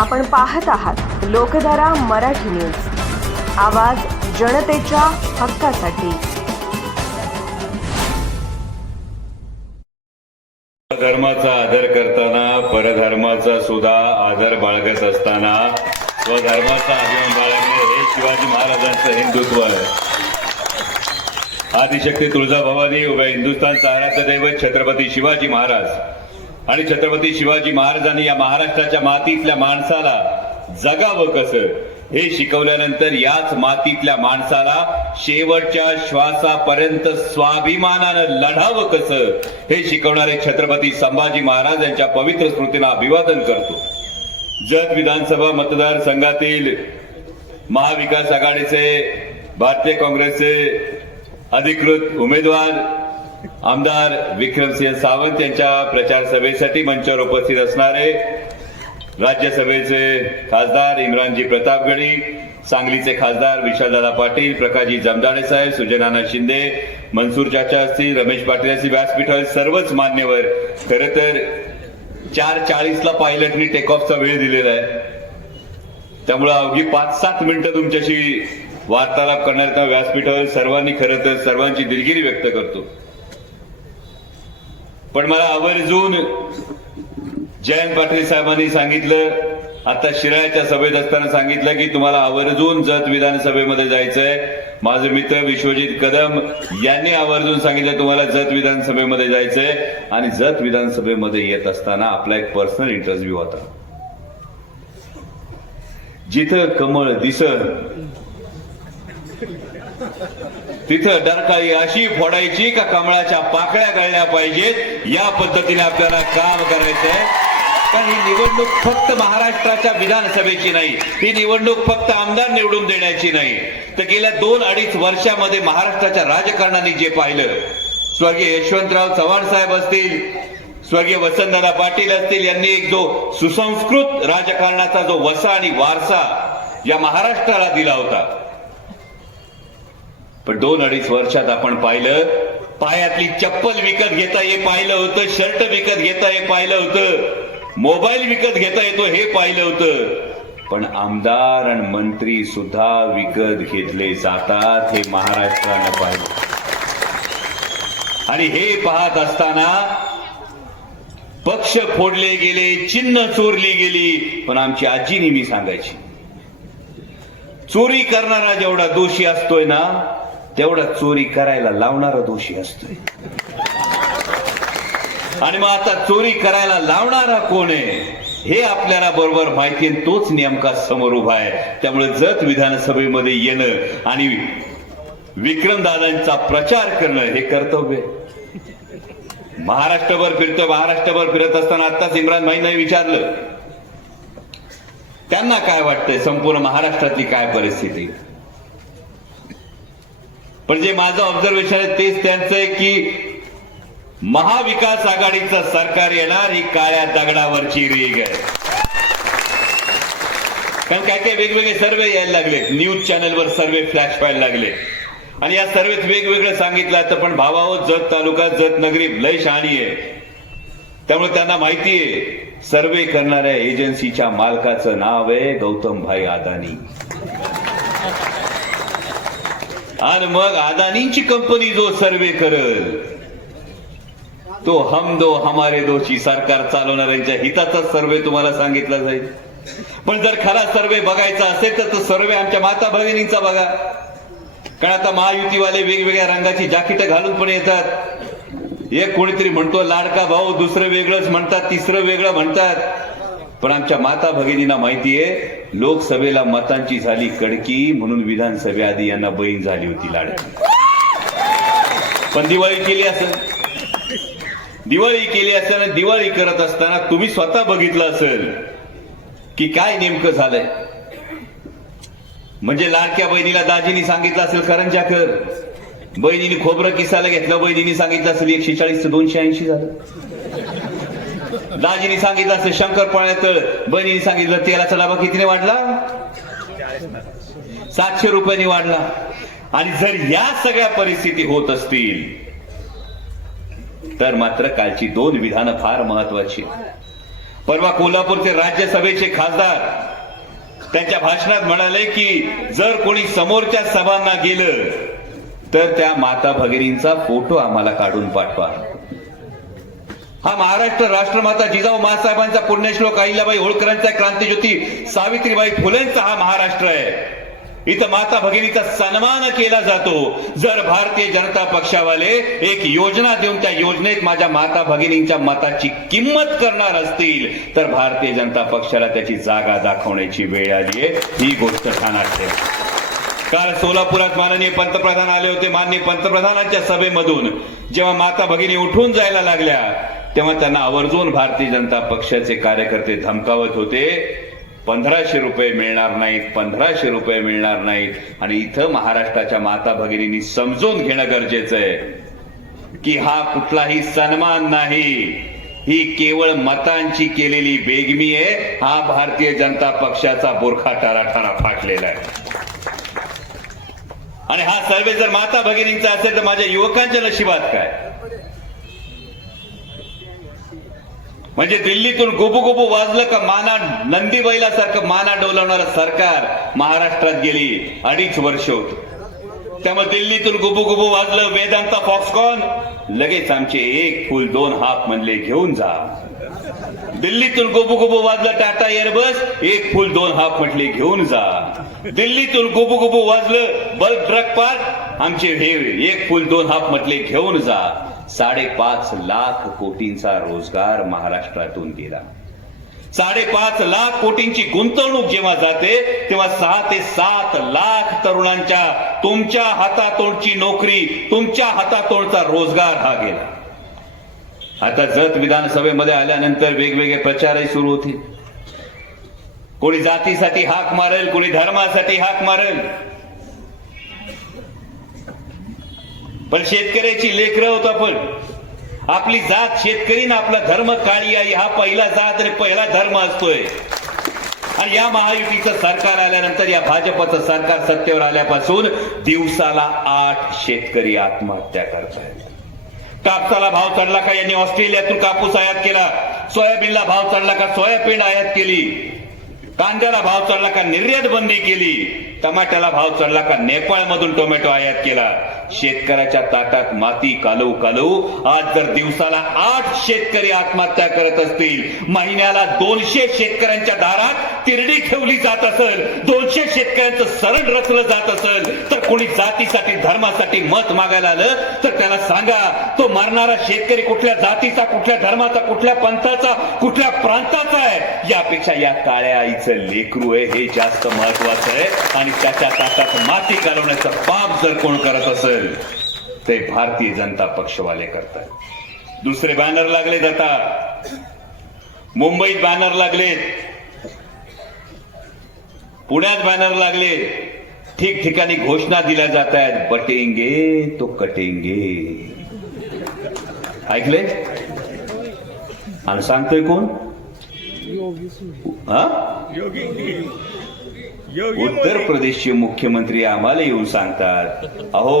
आपण पाहत आहात लोकधारा मराठी न्यूज. आवाज जनतेच्या हक्कासाठी. धर्माचा आदर करताना परधर्माचा सुद्धा आदर बाळगत असताना स्वधर्माचा अभिमान बाळगणे हे शिवाजी महाराजांचं हिंदुत्व आहे. आदिशक्ती तुळजाभवानी उभ्या हिंदुस्थान आराध्य दैवत छत्रपती शिवाजी महाराज आणि छत्रपती शिवाजी महाराजांनी या महाराष्ट्राच्या मातीतल्या माणसाला जगावं कसं? हे शिकवल्यानंतर याच मातीतल्या माणसाला शेवटच्या श्वासापर्यंत स्वाभिमानानं लढावं कसं? हे शिकवणारे छत्रपती संभाजी महाराज यांच्या पवित्र स्मृतीला अभिवादन करतो. जत विधानसभा मतदारसंघातील महाविकास आघाडीचे भारतीय काँग्रेसचे अधिकृत उमेदवार आमदार विक्रमसिंह सावंत यांच्या प्रचार सभेसाठी मंचावर उपस्थित असणारे राज्यसभेचे खासदार इम्रानजी प्रतापगडी सांगलीचे खासदार विशालदादा पाटील प्रकाशजी जमदाडे साहेब सुजनाना शिंदे मनसूर चाचा असतील रमेश पाटील असतील व्यासपीठावर सर्वच मान्यवर. खर तर चार चाळीसला पायलटनी टेक ऑफचा वेळ दिलेला आहे. त्यामुळे अवघी पाच सात मिनिटं तुमच्याशी वार्तालाप करण्याचा व्यासपीठावर सर्वांनी खरं तर सर्वांची दिलगिरी व्यक्त करतो. पण मला आवर्जून जयंत पाटील साहेबांनी सांगितलं आता शिराळ्याच्या सभेत असताना सांगितलं की तुम्हाला आवर्जून जत विधानसभेमध्ये जायचंय. माझे मित्र विश्वजित कदम यांनी आवर्जून सांगितलं तुम्हाला जत विधानसभेमध्ये जायचंय. आणि जत विधानसभेमध्ये येत असताना आपला एक पर्सनल इंटरव्ह्यू होता. जिथं कमळ दिसत. तिथं डरकाळी अशी फोडायची का कमळाच्या पाकळ्या गळल्या पाहिजेत? या पद्धतीने आपल्याला काम करायचंय. पण ही निवडणूक फक्त महाराष्ट्राच्या विधानसभेची नाही. ही निवडणूक फक्त आमदार निवडून देण्याची नाही. तर गेल्या दोन अडीच वर्षामध्ये महाराष्ट्राच्या राजकारणाने जे पाहिलं स्वर्गीय यशवंतराव चव्हाण साहेब असतील स्वर्गीय वसंतदादा पाटील असतील यांनी एक जो सुसंस्कृत राजकारणाचा जो वसा आणि वारसा या महाराष्ट्राला दिला होता. पण दोन अडीच वर्षात आपण पाहिलं पायातली चप्पल विकत घेता हे पाहिलं होतं शर्ट विकत घेता हे पाहिलं होतं मोबाईल विकत घेता येतो हे पाहिलं होतं. पण आमदार आणि मंत्री सुद्धा विकत घेतले जातात हे महाराष्ट्रानं पाहिलं. आणि हे पाहत असताना पक्ष फोडले गेले चिन्ह चोरली गेली पण आमची आजी नेहमी सांगायची चोरी करणारा जेवढा दोषी असतोय ना तेवढा चोरी करायला लावणारा दोषी असतोय. आणि मग आता चोरी करायला लावणारा कोण आहे? हे आपल्याला बरोबर माहिती तोच नेमका समोर उभा आहे. त्यामुळे जत विधानसभेमध्ये येणं आणि विक्रमदादांचा प्रचार करणं हे कर्तव्य महाराष्ट्रभर फिरतोय महाराष्ट्रभर फिरत असताना आत्ताच इम्रान भाईंनाही विचारलं. त्यांना काय वाटतंय? संपूर्ण महाराष्ट्रातली काय परिस्थिती? पण जे माझं ऑब्झर्वेशन आहे तेच त्यांचं आहे की महाविकास आघाडीचं सरकार येणार ही काळ्या दगडावरची रेग आहे. कारण काय काय वेगवेगळे सर्वे यायला लागले. न्यूज चॅनलवर सर्वे फ्लॅश व्हायला लागले. आणि या सर्वेत वेगवेगळं सांगितलं तर पण भावाहो जत तालुका जत नगरी लय शहाणी आहे. त्यामुळे त्यांना माहिती आहे सर्वे करणाऱ्या एजन्सीच्या मालकाचं नाव आहे गौतम भाई अदानी. आणि मग अदानींची कंपनी जो सर्वे करल तो हम दो हमारे दोषी सरकार चालवणाऱ्यांच्या हिताचा सर्वे तुम्हाला सांगितला जाईल. पण जर खरा सर्वे बघायचा असेल तर तो सर्वे आमच्या माता भगिनींचा बघा. कारण आता महायुतीवाले वेगवेगळ्या रंगाची जाकीट घालून पण येतात. एक कोणीतरी म्हणतो लाडका भाऊ दुसरं वेगळंच म्हणतात तिसरं वेगळं म्हणतात. पण आमच्या माता भगिनींना माहितीये लोकसभेला मतांची झाली कडकी म्हणून विधानसभेआधी यांना बहीण झाली होती लाडकी. पण दिवाळी केली असेल. दिवाळी केली असताना दिवाळी करत असताना तुम्ही स्वतः बघितलं असेल की काय नेमकं झालंय. म्हणजे लाडक्या बहिणीला दाजीनी सांगितलं असेल करंजा कर. बहिणीने खोबरं किसायला घेतलं बहिणीने सांगितलं असेल एकशे चाळीस ते दोनशे ऐंशी झालं. दाजीनी सांगितलं असं शंकरपाळ्या तळ बहिणीने सांगितलं तेलाचा डबा कितीने वाढला? सातशे रुपयांनी वाढला. आणि जर या सगळ्या परिस्थिती होत असतील तर मात्र कालची दोन विधानं फार महत्वाची परवा कोल्हापूरचे राज्यसभेचे खासदार त्यांच्या भाषणात म्हणाले की जर कोणी समोरच्या सभांना गेलं तर त्या माता भगिनींचा फोटो आम्हाला काढून पाठवा. हा महाराष्ट्र राष्ट्रमाता जिजाऊ मासाहेबांचा पुण्यश्लोक अहिल्याबाई होळकरांचा क्रांतीज्योती सावित्रीबाई फुलेंचा हा महाराष्ट्र आहे. इथं माता भगिनीचा सन्मान केला जातो. जर भारतीय जनता पक्षावाले एक योजना देऊन त्या योजनेत माझ्या माता भगिनींच्या मताची किंमत करणार असतील तर भारतीय जनता पक्षाला त्याची जागा दाखवण्याची वेळ आली आहे. ही गोष्ट ठाणार ठेवा काल सोलापुरात माननीय पंतप्रधान आले होते माननीय पंतप्रधानांच्या सभेमधून. जेव्हा माता भगिनी उठून जायला लागल्या तेव्हा त्यांना आवर्जून भारतीय जनता पक्षाचे कार्यकर्ते धमकावत होते पंधराशे रुपये मिळणार नाहीत पंधराशे रुपये मिळणार नाहीत. आणि इथं महाराष्ट्राच्या माता भगिनींनी समजून घेणं गरजेचं आहे की हा कुठलाही सन्मान नाही. ही केवळ मतांची केलेली बेगमी आहे. हा भारतीय जनता पक्षाचा बोरखा टाराठारा फाटलेला आहे. आणि हा सर्वे जर माता भगिनींचा असेल तर माझ्या युवकांच्या नशिबात काय? म्हणजे दिल्लीतून गुबू वाजलं का माना नंदी बैलासारखं माना डोलवणारं सरकार महाराष्ट्रात गेली अडीच वर्ष होत. त्यामुळे दिल्लीतून गुबू वाजलं वेदांता फॉक्सकॉन. लगेच आमचे एक फुल दोन हाफ म्हणले घेऊन जा. दिल्लीतून गोबू वाजलं टाटा एअरबस. एक फुल दोन हाफ म्हटले घेऊन जा. दिल्लीतून गोबू वाजलं बल्क ट्रक पार्क. आमचे हे एक फुल दोन हाफ म्हटले घेऊन जा. साडेपाच लाख कोटींचा रोजगार महाराष्ट्रातून गेला. साडेपाच लाख कोटींची गुंतवणूक जेव्हा जाते तेव्हा सहा ते सात लाख तरुणांच्या तुमच्या हातातोडची नोकरी तुमच्या हातातोडचा रोजगार हा गेला. आता जत विधानसभेमध्ये आल्यानंतर वेगवेगळे प्रचारही सुरू होतील. कोणी जातीसाठी हाक मारेल कोणी धर्मासाठी हाक मारेल. पण शेतकऱ्याची लेकरं होत आपण. आपली जात शेतकरी ना आपला धर्म काळी आई हा पहिला जात आणि पहिला धर्म असतोय. आणि या महायुतीचं सरकार आल्यानंतर या भाजपचं सरकार सत्तेवर आल्यापासून दिवसाला आठ शेतकरी आत्महत्या करतायत. कापसाला भाव चढला का यांनी ऑस्ट्रेलियातून कापूस आयात केला? सोयाबीनला भाव चढला का सोयाबीन आयात केली? कांद्याला भाव चढला का निर्यात बंदी केली? टमाट्याला भाव चढला का नेपाळमधून टोमॅटो आयात केला? शेतकऱ्याच्या ताटात माती कालवू कालवू आज जर दिवसाला आठ शेतकरी आत्महत्या करत असतील महिन्याला दोनशे शेतकऱ्यांच्या दारात तिरडी ठेवली जात असेल दोनशे शेतकऱ्यांचं सरण रचलं जात असेल तर कोणी जातीसाठी धर्मासाठी मत मागायला आलं तर त्याला सांगा तो मरणारा शेतकरी कुठल्या जातीचा कुठल्या धर्माचा कुठल्या पंथाचा कुठल्या प्रांताचा आहे? यापेक्षा या काळ्या आईचं लेकरू आहे हे जास्त महत्वाचं आहे. आणि त्याच्या ताटात माती घालवण्याचं पाप जर कोण करत असेल ते भारतीय जनता पक्षवाले करतात दुसरे बॅनर लागले जातात मुंबईत बॅनर लागलेत पुण्यात बॅनर लागले. ठिकठिकाणी घोषणा दिल्या जात आहेत बटेंगे तो कटेंगे. ऐकले? आणि सांगतोय कोण? हा? उत्तर प्रदेशचे मुख्यमंत्री आम्हाला येऊन सांगतात. अहो